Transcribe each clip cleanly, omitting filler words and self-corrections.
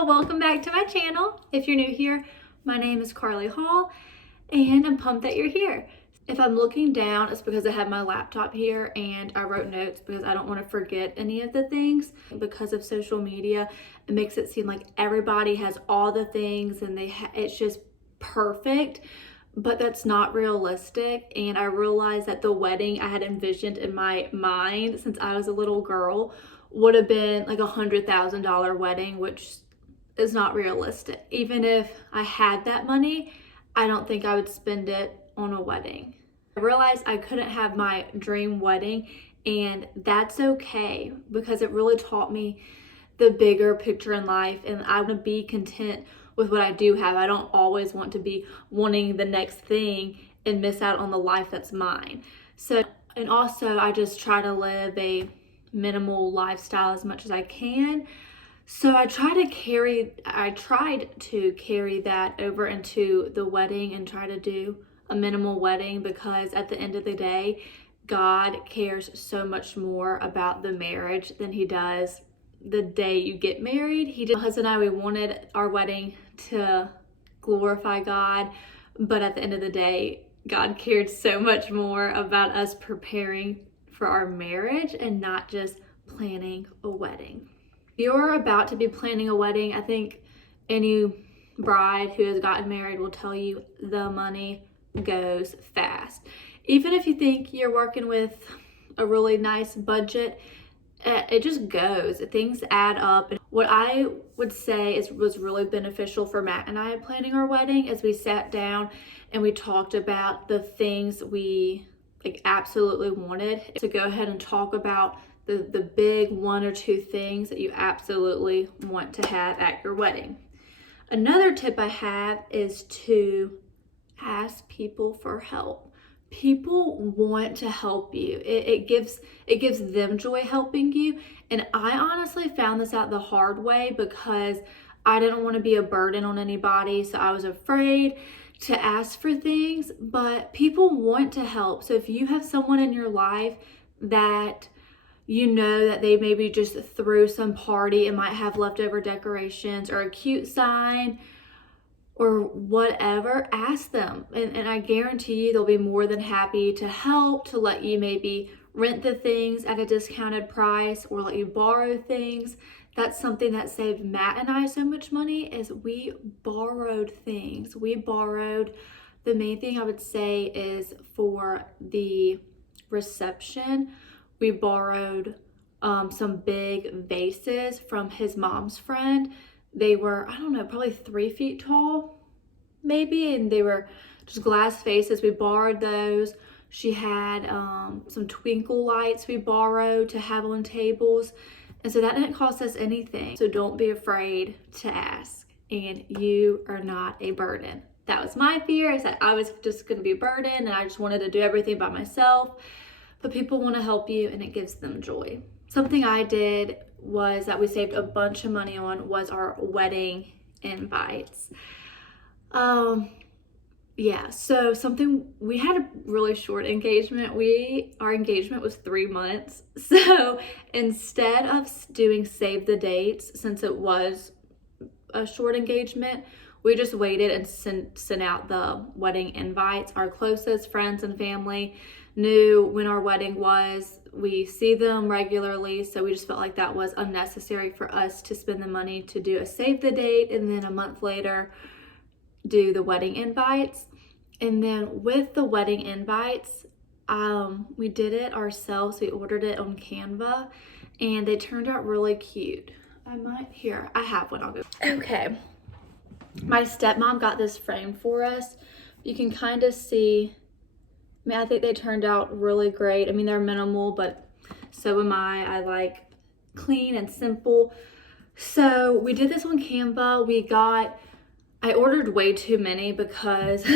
y'all, welcome back to my channel. If you're new here, my name is Carly Hall and I'm pumped that you're here. If I'm looking down, it's because I have my laptop here and I wrote notes because I don't want to forget any of the things. Because of social media, it makes it seem like everybody has all the things and it's just perfect, but that's not realistic. And I realized that the wedding I had envisioned in my mind since I was a little girl would have been like $100,000 wedding, which is not realistic. Even if I had that money, I don't think I would spend it on a wedding. I realized I couldn't have my dream wedding, and that's okay because it really taught me the bigger picture in life, and I want to be content with what I do have. I don't always want to be wanting the next thing and miss out on the life that's mine. So, and also I just try to live a minimal lifestyle as much as I can. So I tried to carry that over into the wedding and try to do a minimal wedding, because at the end of the day, God cares so much more about the marriage than he does the day you get married. My husband and I, we wanted our wedding to glorify God, but at the end of the day, God cared so much more about us preparing for our marriage and not just planning a wedding. If you're about to be planning a wedding, I think any bride who has gotten married will tell you the money goes fast. Even if you think you're working with a really nice budget, it just goes. Things add up. What I would say was really beneficial for Matt and I planning our wedding is we sat down and we talked about the things we absolutely wanted. To go ahead and talk about the big one or two things that you absolutely want to have at your wedding. Another tip I have is to ask people for help. People want to help you. It gives them joy helping you. And I honestly found this out the hard way because I didn't want to be a burden on anybody. So I was afraid to ask for things, but people want to help. So if you have someone in your life that you know that they maybe just threw some party and might have leftover decorations or a cute sign or whatever, ask them. And I guarantee you they'll be more than happy to help, to let you maybe rent the things at a discounted price or let you borrow things. That's something that saved Matt and I so much money, is we borrowed things. The main thing I would say is for the reception, we borrowed some big vases from his mom's friend. They were, I don't know, probably 3 feet tall, maybe, and they were just glass vases. We borrowed those. She had some twinkle lights we borrowed to have on tables. And so that didn't cost us anything. So don't be afraid to ask, and you are not a burden. That was my fear, is that I was just going to be a burden and I just wanted to do everything by myself. But people want to help you and it gives them joy. Something I did was that we saved a bunch of money on was our wedding invites. So we had a really short engagement. Our engagement was 3 months. So instead of doing save the dates, since it was a short engagement, we just waited and sent out the wedding invites. Our closest friends and family knew when our wedding was. We see them regularly, so we just felt like that was unnecessary for us to spend the money to do a save the date and then a month later do the wedding invites. And then with the wedding invites, we did it ourselves. We ordered it on Canva and they turned out really cute. I have one. I'll go. Okay. My stepmom got this frame for us. You can kind of see, I think they turned out really great. I mean, they're minimal, but so am I. I like clean and simple. So we did this on Canva. I ordered way too many because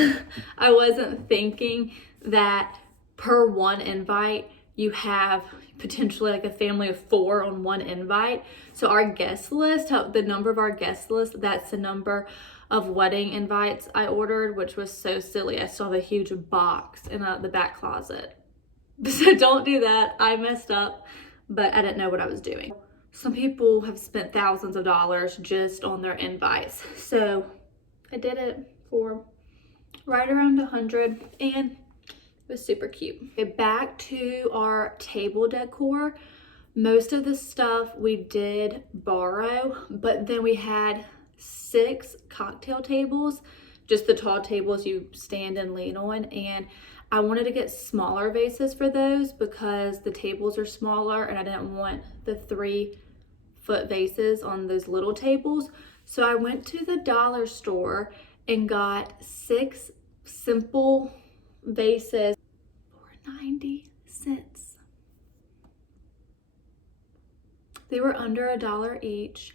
I wasn't thinking that per one invite, you have potentially like a family of 4 on one invite. So our guest list, the number of our guest list, that's the number of wedding invites I ordered, which was so silly. I still have a huge box in the back closet. So don't do that. I messed up, but I didn't know what I was doing. some people have spent thousands of dollars just on their invites. So I did it for right around 100 and it was super cute. Okay, back to our table decor. Most of the stuff we did borrow, but then we had 6 cocktail tables, just the tall tables you stand and lean on, and I wanted to get smaller vases for those because the tables are smaller and I didn't want the 3-foot vases on those little tables. So I went to the dollar store and got 6 simple vases for 90 cents. They were under $1 each.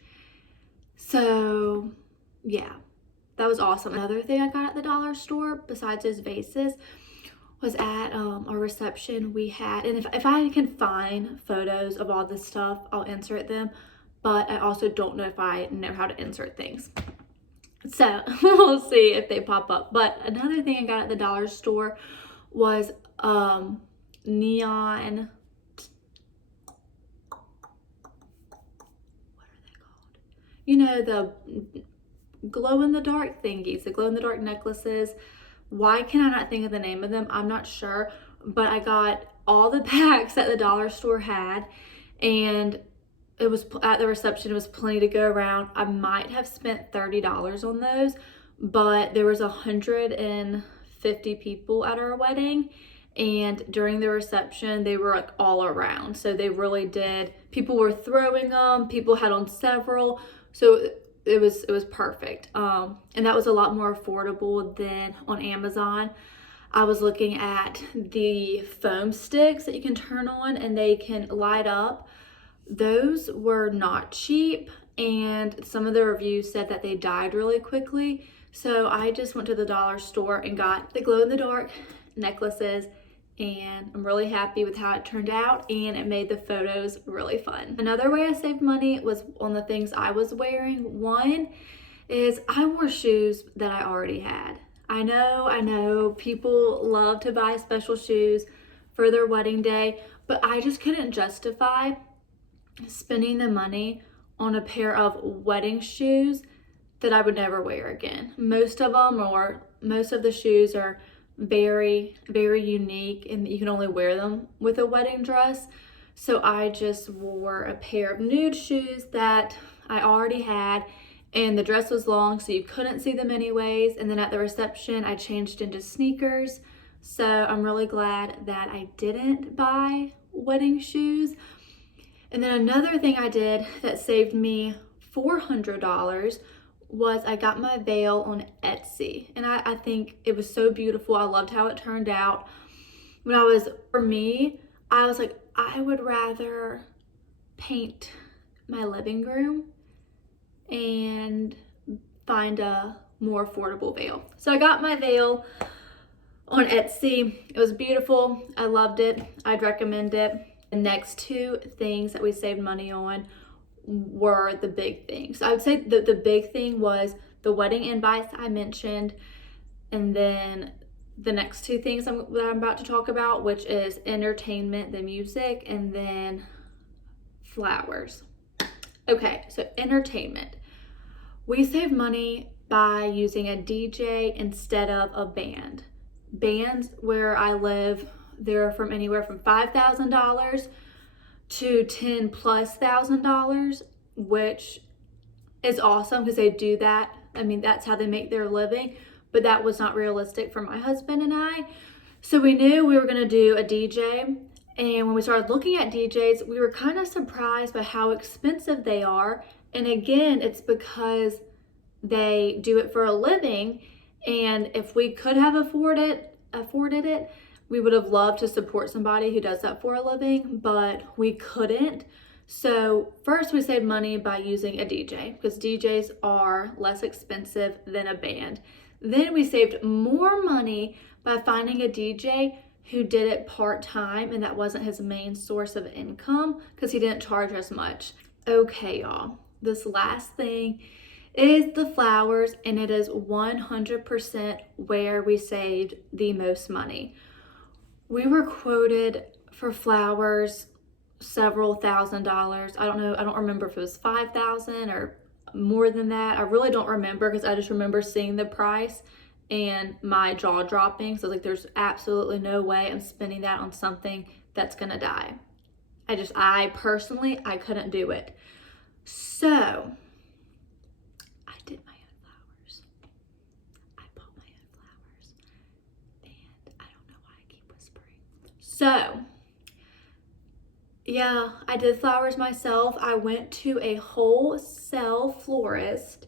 So yeah, that was awesome. Another thing I got at the dollar store besides those vases was at our reception we had, and if I can find photos of all this stuff, I'll insert them, but I also don't know if I know how to insert things. So we'll see if they pop up. But another thing I got at the dollar store was neon, what are they called? You know, the glow-in-the-dark thingies, the glow-in-the-dark necklaces. Why can I not think of the name of them? I'm not sure, but I got all the packs that the dollar store had, and it was at the reception, it was plenty to go around. I might have spent $30 on those, but there was 150 people at our wedding, and during the reception they were like all around, so they really did. People were throwing them, people had on several, so it was perfect. And that was a lot more affordable than on Amazon. I was looking at the foam sticks that you can turn on and they can light up. Those were not cheap, and some of the reviews said that they died really quickly. So I just went to the dollar store and got the glow-in-the-dark necklaces, and I'm really happy with how it turned out, and it made the photos really fun. Another way I saved money was on the things I was wearing. One is I wore shoes that I already had. I know people love to buy special shoes for their wedding day, but I just couldn't justify spending the money on a pair of wedding shoes that I would never wear again. Most of the shoes are very, very unique, and you can only wear them with a wedding dress. So I just wore a pair of nude shoes that I already had, and the dress was long so you couldn't see them anyways. And then at the reception I changed into sneakers. So I'm really glad that I didn't buy wedding shoes. And then another thing I did that saved me $400 was I got my veil on Etsy, and I think it was so beautiful. I loved how it turned out. For me, I was like, I would rather paint my living room and find a more affordable veil. So I got my veil on Etsy. It was beautiful. I loved it. I'd recommend it. The next 2 things that we saved money on were the big things. I would say the big thing was the wedding invites I mentioned, and then the next 2 things that I'm about to talk about, which is entertainment, the music, and then flowers. Okay, so entertainment. We saved money by using a DJ instead of a band. Bands where I live, they're from anywhere from $5,000 to $10,000+, which is awesome because they do that. I mean, that's how they make their living, but that was not realistic for my husband and I. So we knew we were gonna do a DJ, and when we started looking at DJs, we were kind of surprised by how expensive they are. And again, it's because they do it for a living, and if we could have afforded it, we would have loved to support somebody who does that for a living, but we couldn't. So first we saved money by using a DJ because DJs are less expensive than a band. Then we saved more money by finding a DJ who did it part-time, and that wasn't his main source of income because he didn't charge as much. Okay, y'all, this last thing is the flowers, and it is 100% where we saved the most money. We were quoted for flowers several $1,000s. I don't know. I don't remember if it was 5,000 or more than that. I really don't remember because I just remember seeing the price and my jaw dropping. So like, there's absolutely no way I'm spending that on something that's gonna die. I personally, I couldn't do it. So I did my own flowers. I bought my own flowers. And I don't know why I keep whispering. So yeah, I did flowers myself. I went to a wholesale florist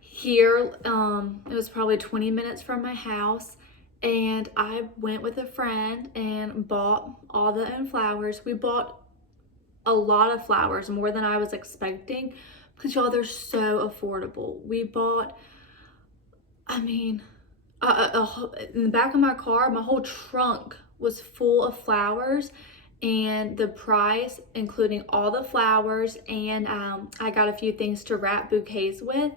here. It was probably 20 minutes from my house. And I went with a friend and bought all the own flowers. We bought a lot of flowers, more than I was expecting, because y'all, they're so affordable. We bought, I mean, in the back of my car, my whole trunk was full of flowers, and the price, including all the flowers and I got a few things to wrap bouquets with,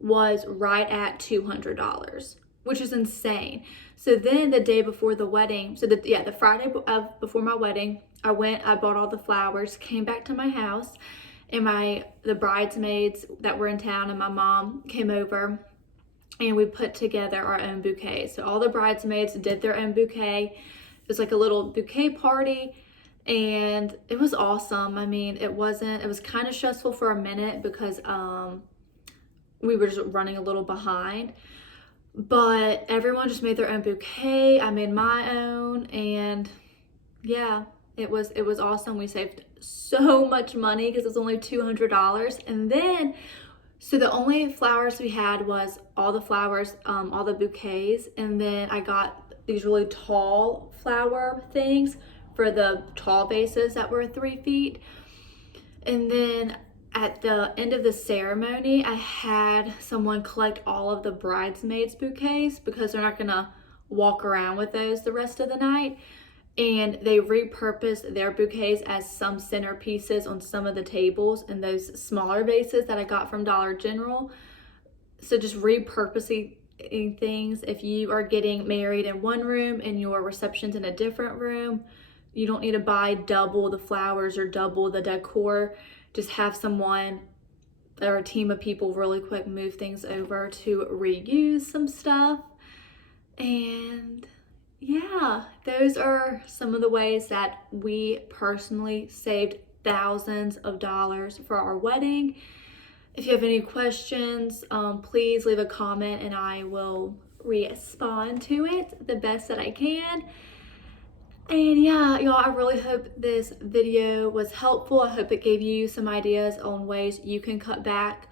was right at $200, which is insane. So then the day before the wedding, the Friday before my wedding, I bought all the flowers, came back to my house, and the bridesmaids that were in town and my mom came over, and we put together our own bouquet. So all the bridesmaids did their own bouquet. It was like a little bouquet party, and it was awesome. I mean, it was kind of stressful for a minute because we were just running a little behind, but everyone just made their own bouquet. I made my own, and yeah, it was awesome. We saved so much money because it was only $200. And then, so the only flowers we had was all the flowers, all the bouquets, and then I got these really tall flower things for the tall vases that were 3 feet. And then at the end of the ceremony, I had someone collect all of the bridesmaids' bouquets because they're not gonna walk around with those the rest of the night. And they repurposed their bouquets as some centerpieces on some of the tables in those smaller vases that I got from Dollar General. So just repurposing things. If you are getting married in one room and your reception's in a different room, you don't need to buy double the flowers or double the decor. Just have someone or a team of people really quick move things over to reuse some stuff. And yeah, those are some of the ways that we personally saved thousands of dollars for our wedding. If you have any questions, please leave a comment and I will respond to it the best that I can. And yeah, y'all, I really hope this video was helpful. I hope it gave you some ideas on ways you can cut back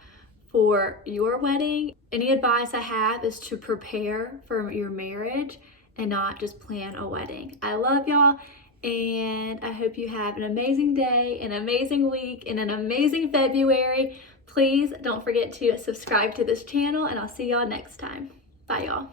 for your wedding. Any advice I have is to prepare for your marriage and not just plan a wedding. I love y'all, and I hope you have an amazing day, an amazing week, and an amazing February. Please don't forget to subscribe to this channel, and I'll see y'all next time. Bye, y'all.